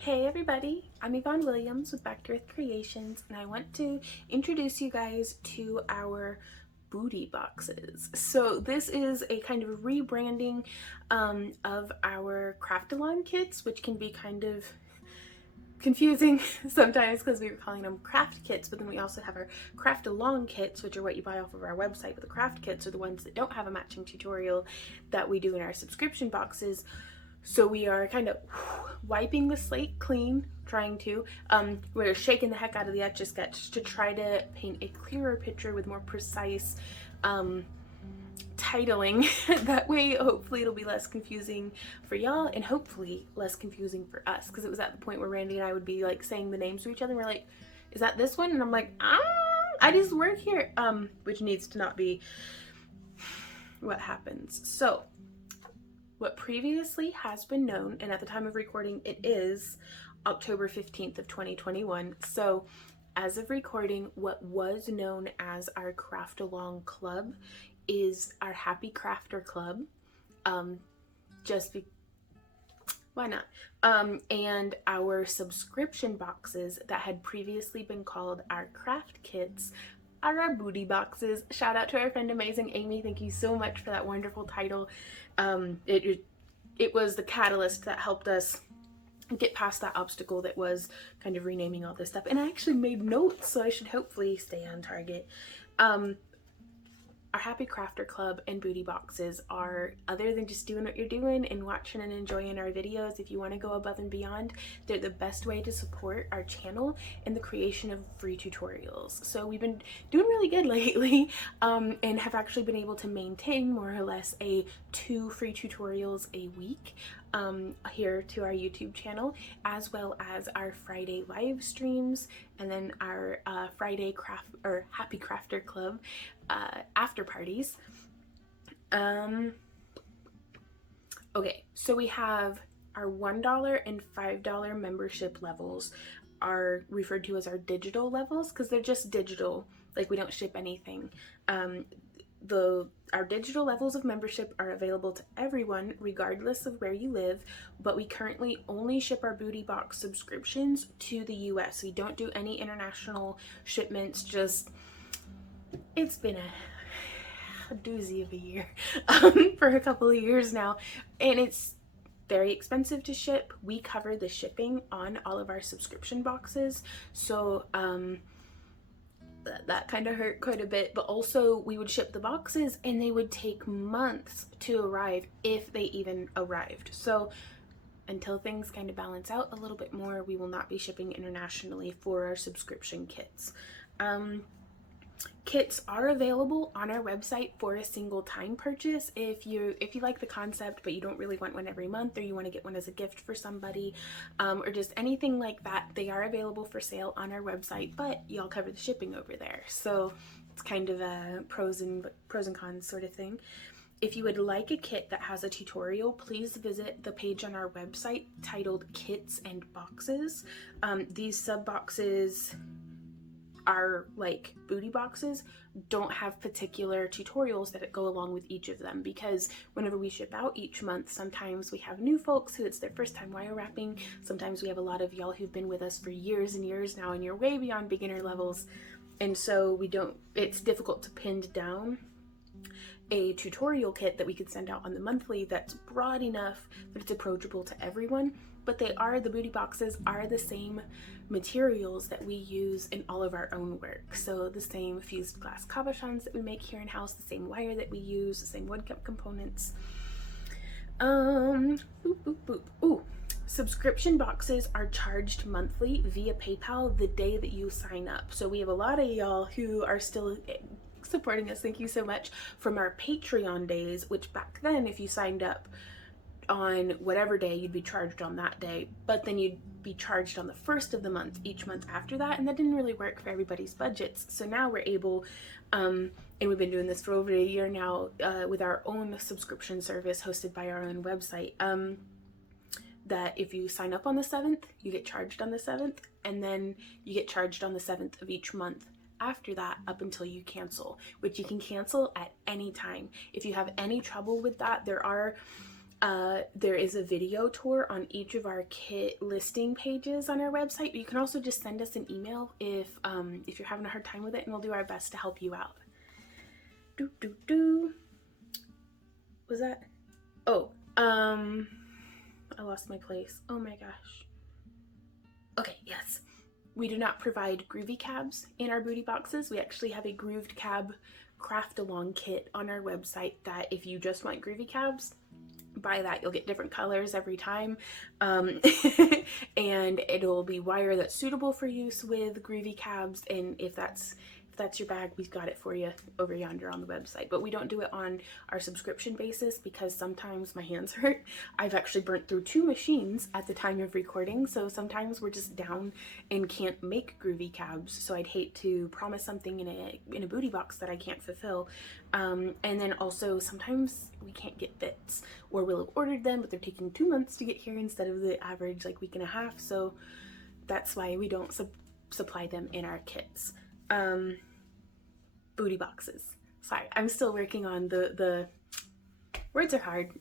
Hey everybody, I'm Yvonne Williams with Back to Earth Creations, and I want to introduce you guys to our booty boxes. So this is a kind of rebranding of our craft-along kits, which can be kind of confusing sometimes because we were calling them craft kits, but then we also have our craft along kits, which are what you buy off of our website, but the craft kits are the ones that don't have a matching tutorial that we do in our subscription boxes. So we are kind of wiping the slate clean, we're shaking the heck out of the Etch-a-Sketch to try to paint a clearer picture with more precise titling. That way, hopefully it'll be less confusing for y'all and hopefully less confusing for us, because it was at the point where Randy and I would be like saying the names to each other. We're like, is that this one? And I'm like, I just work here, which needs to not be what happens. So what previously has been known, and at the time of recording it is October 15th of 2021. So as of recording, what was known as our Craft Along Club is our Happy Crafter Club. Why not? And our subscription boxes that had previously been called our craft kits are our booty boxes. Shout out to our friend Amazing Amy. Thank you so much for that wonderful title. It was the catalyst that helped us get past that obstacle that was kind of renaming all this stuff. And I actually made notes, so I should hopefully stay on target. Our Happy Crafter Club and booty boxes are, other than just doing what you're doing and watching and enjoying our videos, if you want to go above and beyond, they're the best way to support our channel and the creation of free tutorials. So we've been doing really good lately, and have actually been able to maintain more or less 2 free tutorials a week here to our YouTube channel, as well as our Friday live streams, and then our Friday Happy Crafter Club after parties. Okay, so we have our $1 and $5 membership levels are referred to as our digital levels because they're just digital, like we don't ship anything. Our digital levels of membership are available to everyone regardless of where you live, but we currently only ship our booty box subscriptions to the US. We don't do any international shipments. It's been a doozy of a year for a couple of years now, and it's very expensive to ship. We cover the shipping on all of our subscription boxes, so that kind of hurt quite a bit. But also we would ship the boxes and they would take months to arrive, if they even arrived. So until things kind of balance out a little bit more, we will not be shipping internationally for our subscription kits. Kits are available on our website for a single time purchase. If you like the concept but you don't really want one every month, or you want to get one as a gift for somebody, or just anything like that, they are available for sale on our website, but y'all cover the shipping over there. So it's kind of a pros and cons sort of thing. If you would like a kit that has a tutorial, please visit the page on our website titled Kits and Boxes. These sub boxes are like booty boxes, don't have particular tutorials that go along with each of them, because whenever we ship out each month, sometimes we have new folks who it's their first time wire wrapping. Sometimes we have a lot of y'all who've been with us for years and years now, and you're way beyond beginner levels, and so it's difficult to pin down a tutorial kit that we could send out on the monthly that's broad enough that it's approachable to everyone. But the booty boxes are the same materials that we use in all of our own work. So the same fused glass cabochons that we make here in house, the same wire that we use, the same wood components. Subscription boxes are charged monthly via PayPal the day that you sign up. So we have a lot of y'all who are still supporting us. Thank you so much, from our Patreon days, which back then, if you signed up on whatever day, you'd be charged on that day, but then you'd be charged on the first of the month each month after that, and that didn't really work for everybody's budgets. So now we're able, and we've been doing this for over a year now, with our own subscription service hosted by our own website, that if you sign up on the 7th, you get charged on the 7th, and then you get charged on the 7th of each month after that, up until you cancel, which you can cancel at any time. If you have any trouble with that, there are There is a video tour on each of our kit listing pages on our website. You can also just send us an email if you're having a hard time with it, and we'll do our best to help you out. Was that? Oh, I lost my place. Oh my gosh. Okay, yes. We do not provide groovy cabs in our booty boxes. We actually have a grooved cab craft along kit on our website that if you just want groovy cabs, buy that. You'll get different colors every time, and it'll be wire that's suitable for use with groovy cabs. And if that's your bag, we've got it for you over yonder on the website. But we don't do it on our subscription basis because sometimes my hands hurt. I've actually burnt through 2 machines at the time of recording, so sometimes we're just down and can't make groovy cabs. So I'd hate to promise something in a booty box that I can't fulfill. And then also sometimes we can't get fits, or we'll have ordered them but they're taking 2 months to get here instead of the average like week and a half. So that's why we don't supply them in our kits. Booty boxes. Sorry, I'm still working on the words are hard.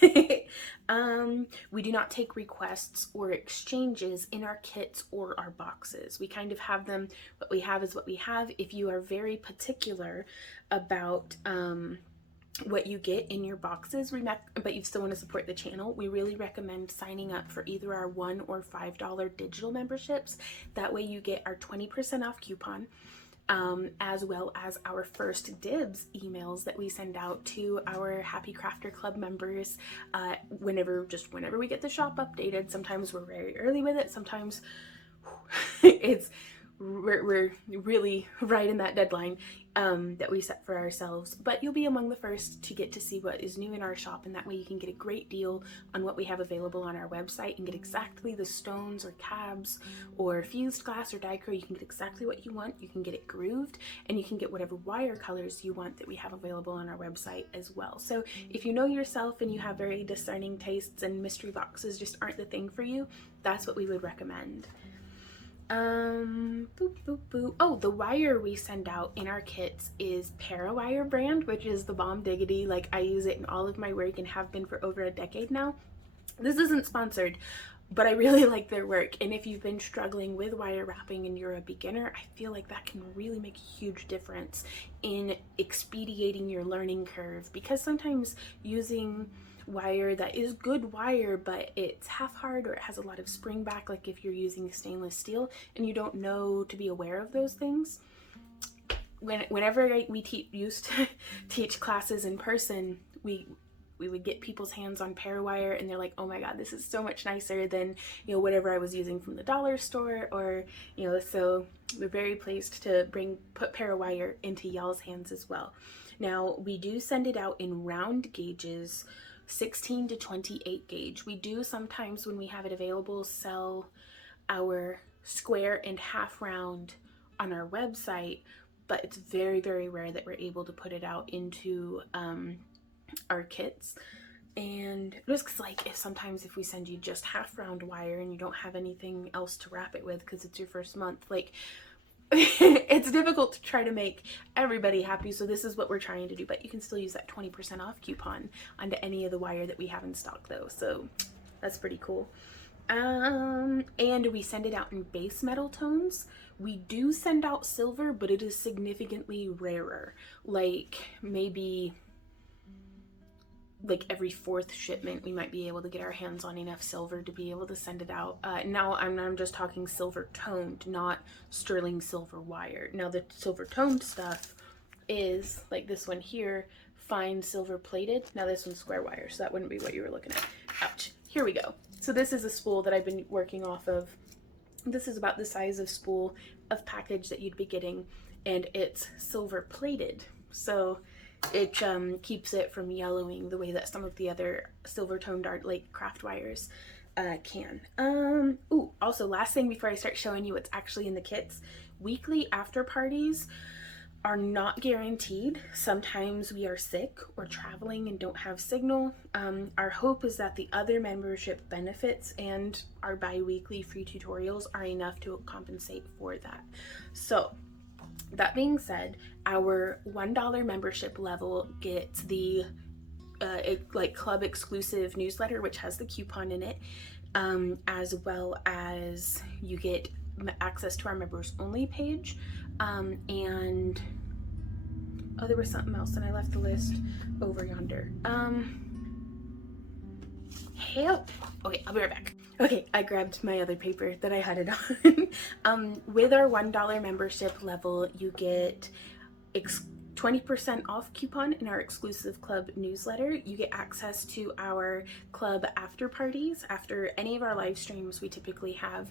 We do not take requests or exchanges in our kits or our boxes. We kind of have them. What we have is what we have. If you are very particular about what you get in your boxes, but you still want to support the channel, we really recommend signing up for either our $1 or $5 digital memberships. That way you get our 20% off coupon, as well as our first dibs emails that we send out to our Happy Crafter Club members whenever we get the shop updated. Sometimes we're very early with it, sometimes we're really right in that deadline that we set for ourselves, but you'll be among the first to get to see what is new in our shop, and that way you can get a great deal on what we have available on our website and get exactly the stones or cabs or fused glass or dichro. You can get exactly what you want. You can get it grooved, and you can get whatever wire colors you want that we have available on our website as well. So if you know yourself and you have very discerning tastes and mystery boxes just aren't the thing for you, that's what we would recommend. Oh, the wire we send out in our kits is Parawire brand, which is the bomb diggity. Like, I use it in all of my work and have been for over a decade now. This isn't sponsored, but I really like their work. And if you've been struggling with wire wrapping and you're a beginner, I feel like that can really make a huge difference in expediting your learning curve, because sometimes using wire that is good wire but it's half hard or it has a lot of spring back, like if you're using stainless steel and you don't know to be aware of those things. Whenever we used to teach classes in person, we would get people's hands on Parawire and they're like, oh my god, this is so much nicer than, you know, whatever I was using from the dollar store, or, you know, so we're very pleased to put Parawire into y'all's hands as well. Now, we do send it out in round gauges, 16 to 28 gauge. We do sometimes, when we have it available, sell our square and half round on our website, but it's very, very rare that we're able to put it out into our kits. And just because, like, if we send you just half round wire and you don't have anything else to wrap it with because it's your first month, like, it's difficult to try to make everybody happy. So this is what we're trying to do, but you can still use that 20% off coupon onto any of the wire that we have in stock though, so that's pretty cool. And we send it out in base metal tones. We do send out silver, but it is significantly rarer, like maybe like every 4th shipment we might be able to get our hands on enough silver to be able to send it out. Now I'm just talking silver toned, not sterling silver wire. Now the silver toned stuff is like this one here, fine silver plated. Now this one's square wire, so that wouldn't be what you were looking at. Ouch. Here we go. So this is a spool that I've been working off of. This is about the size of spool of package that you'd be getting, and it's silver plated. So it keeps it from yellowing the way that some of the other silver toned art like craft wires can. Ooh, also last thing before I start showing you what's actually in the kits, weekly after parties are not guaranteed. Sometimes we are sick or traveling and don't have signal. Our hope is that the other membership benefits and our bi-weekly free tutorials are enough to compensate for that. So that being said, our $1 membership level gets the like club exclusive newsletter, which has the coupon in it, as well as you get access to our members only page, and oh, there was something else and I left the list over yonder. Help. Okay, I'll be right back. Okay, I grabbed my other paper that I had it on. With our $1 membership level, you get 20% off coupon in our exclusive club newsletter. You get access to our club after parties. After any of our live streams, we typically have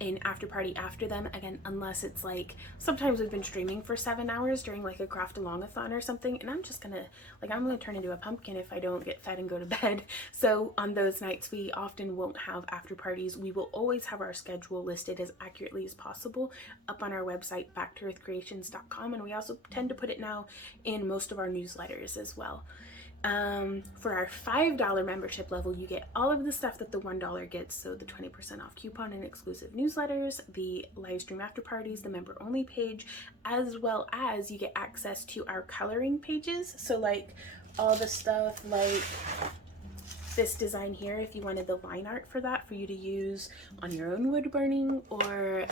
an after party after them, again, unless it's like, sometimes we've been streaming for 7 hours during like a craft along-a-thon or something, and I'm gonna turn into a pumpkin if I don't get fed and go to bed. So on those nights we often won't have after parties. We will always have our schedule listed as accurately as possible up on our website, backtoearthcreations.com, and we also tend to put it now in most of our newsletters as well. For our $5 membership level, you get all of the stuff that the $1 gets. So the 20% off coupon and exclusive newsletters, the live stream after parties, the member only page, as well as you get access to our coloring pages. So like all the stuff like this design here, if you wanted the line art for that, for you to use on your own wood burning, or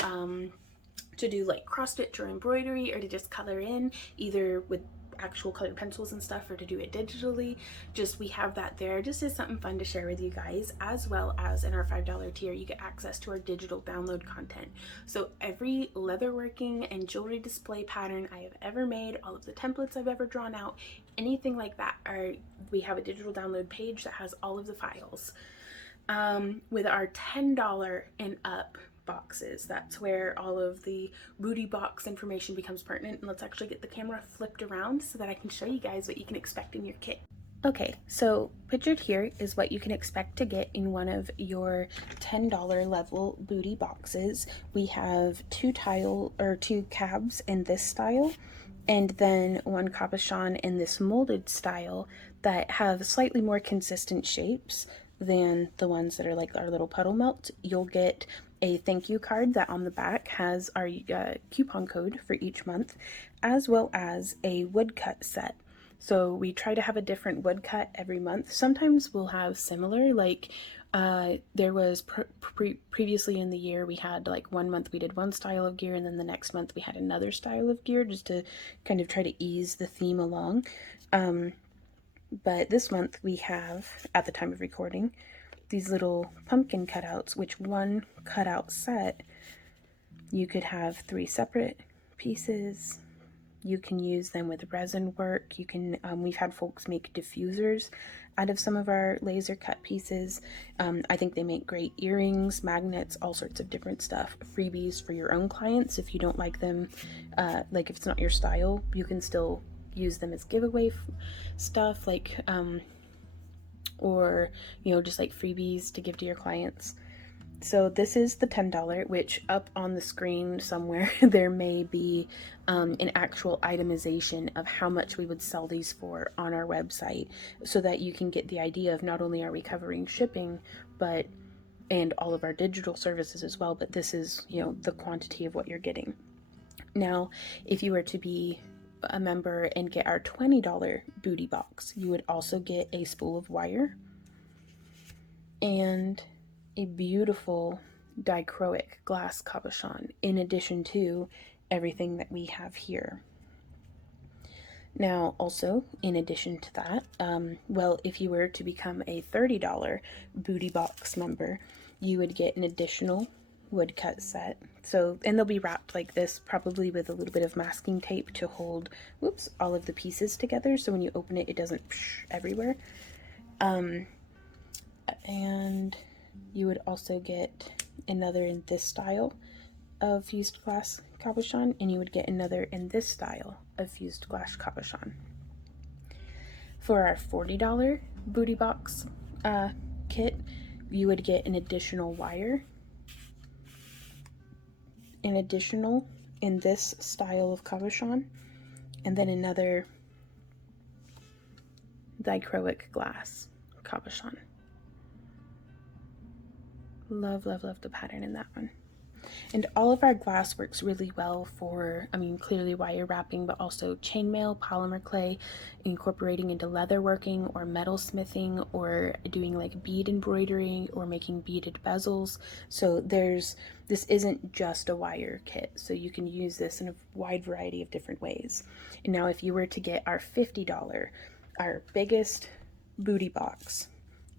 to do like cross stitch or embroidery, or to just color in either with actual colored pencils and stuff, or to do it digitally. Just, we have that there just as something fun to share with you guys. As well as in our $5 tier, you get access to our digital download content. So every leatherworking and jewelry display pattern I have ever made, all of the templates I've ever drawn out, anything like that, we have a digital download page that has all of the files. With our $10 and up boxes, that's where all of the booty box information becomes pertinent. And let's actually get the camera flipped around so that I can show you guys what you can expect in your kit. Okay, so pictured here is what you can expect to get in one of your $10 level booty boxes. We have two cabs in this style, and then one cabochon in this molded style that have slightly more consistent shapes than the ones that are like our little puddle melt. You'll get a thank you card that on the back has our coupon code for each month, as well as a woodcut set. So we try to have a different woodcut every month. Sometimes we'll have similar, like there was previously in the year, we had like one month we did one style of gear, and then the next month we had another style of gear, just to kind of try to ease the theme along. But this month we have, at the time of recording, these little pumpkin cutouts, which one cutout set, you could have 3 separate pieces. You can use them with resin work. You can, we've had folks make diffusers out of some of our laser cut pieces. I think they make great earrings, magnets, all sorts of different stuff. Freebies for your own clients. If you don't like them, like if it's not your style, you can still use them as giveaway stuff, like or just like freebies to give to your clients. So this is the $10, which up on the screen somewhere there may be an actual itemization of how much we would sell these for on our website, so that you can get the idea of not only are we covering shipping, and all of our digital services as well, but this is the quantity of what you're getting. Now, if you were to be a member and get our $20 booty box, you would also get a spool of wire and a beautiful dichroic glass cabochon, in addition to everything that we have here. Now, also, in addition to that, well, if you were to become a $30 booty box member, you would get an additional woodcut set. So, and they'll be wrapped like this, probably with a little bit of masking tape to hold, all of the pieces together, so when you open it, it doesn't everywhere. And you would also get another in this style of fused glass cabochon, and you would get another in this style of fused glass cabochon. For our $40 booty box kit, you would get an additional wire, an additional in this style of cabochon, and then another dichroic glass cabochon. Love, love, love the pattern in that one. And all of our glass works really well for, I mean, clearly wire wrapping, but also chainmail, polymer clay, incorporating into leather working or metal smithing, or doing like bead embroidery or making beaded bezels. So this isn't just a wire kit, so you can use this in a wide variety of different ways. And now if you were to get our $50, our biggest booty box,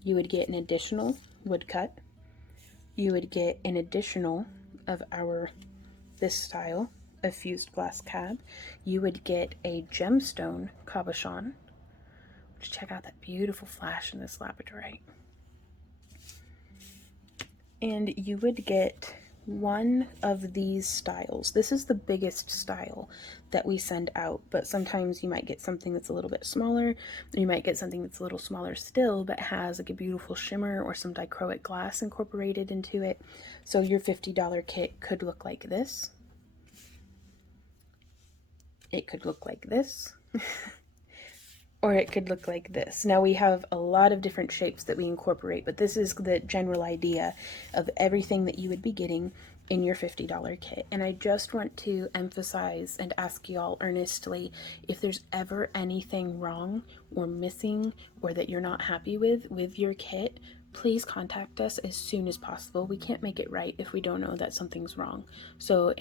you would get an additional woodcut. You would get an additional of this style of fused glass cab. You would get a gemstone cabochon. Check out that beautiful flash in this labradorite. And you would get one of these styles. This is the biggest style that we send out, but sometimes you might get something that's a little bit smaller, or you might get something that's a little smaller still but has like a beautiful shimmer or some dichroic glass incorporated into it. So your $50 kit could look like this. It could look like this. Or it could look like this. Now we have a lot of different shapes that we incorporate, but this is the general idea of everything that you would be getting in your $50 kit. And I just want to emphasize and ask y'all earnestly, if there's ever anything wrong or missing or that you're not happy with your kit, please contact us as soon as possible. We can't make it right if we don't know that something's wrong. So,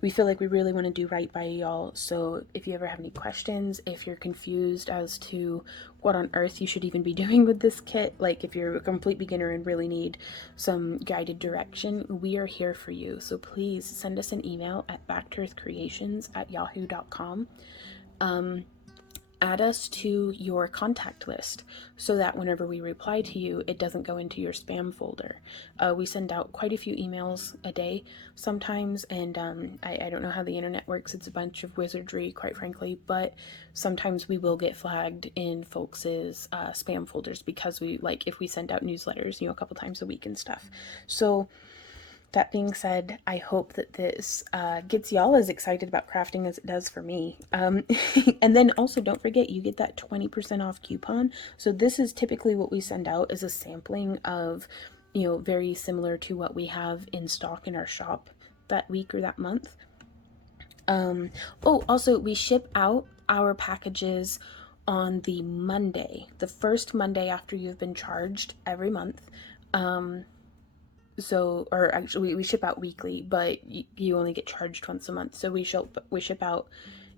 we feel like we really want to do right by y'all. So if you ever have any questions, if you're confused as to what on earth you should even be doing with this kit, like if you're a complete beginner and really need some guided direction, we are here for you. So please send us an email at backtoearthcreations@yahoo.com. Add us to your contact list so that whenever we reply to you, it doesn't go into your spam folder. We send out quite a few emails a day sometimes, and I don't know how the internet works. It's a bunch of wizardry, quite frankly, but sometimes we will get flagged in folks' spam folders because if we send out newsletters, a couple times a week and stuff. So that being said, I hope that this gets y'all as excited about crafting as it does for me. And then also don't forget, you get that 20% off coupon. So this is typically what we send out as a sampling of, very similar to what we have in stock in our shop that week or that month. Also we ship out our packages on the Monday, the first Monday after you've been charged every month. Or actually we ship out weekly, but you only get charged once a month. So we ship out,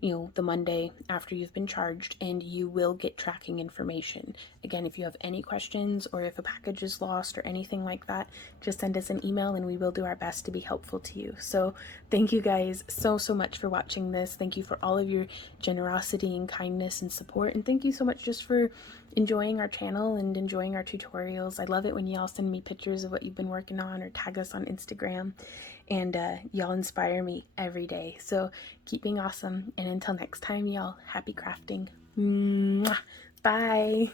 the Monday after you've been charged, and you will get tracking information. Again, if you have any questions or if a package is lost or anything like that, just send us an email and we will do our best to be helpful to you. So thank you guys so much for watching this. Thank you for all of your generosity and kindness and support, and thank you so much just for enjoying our channel and enjoying our tutorials. I love it when y'all send me pictures of what you've been working on or tag us on Instagram, and y'all inspire me every day. So keep being awesome, and until next time, y'all, happy crafting. Mwah. Bye.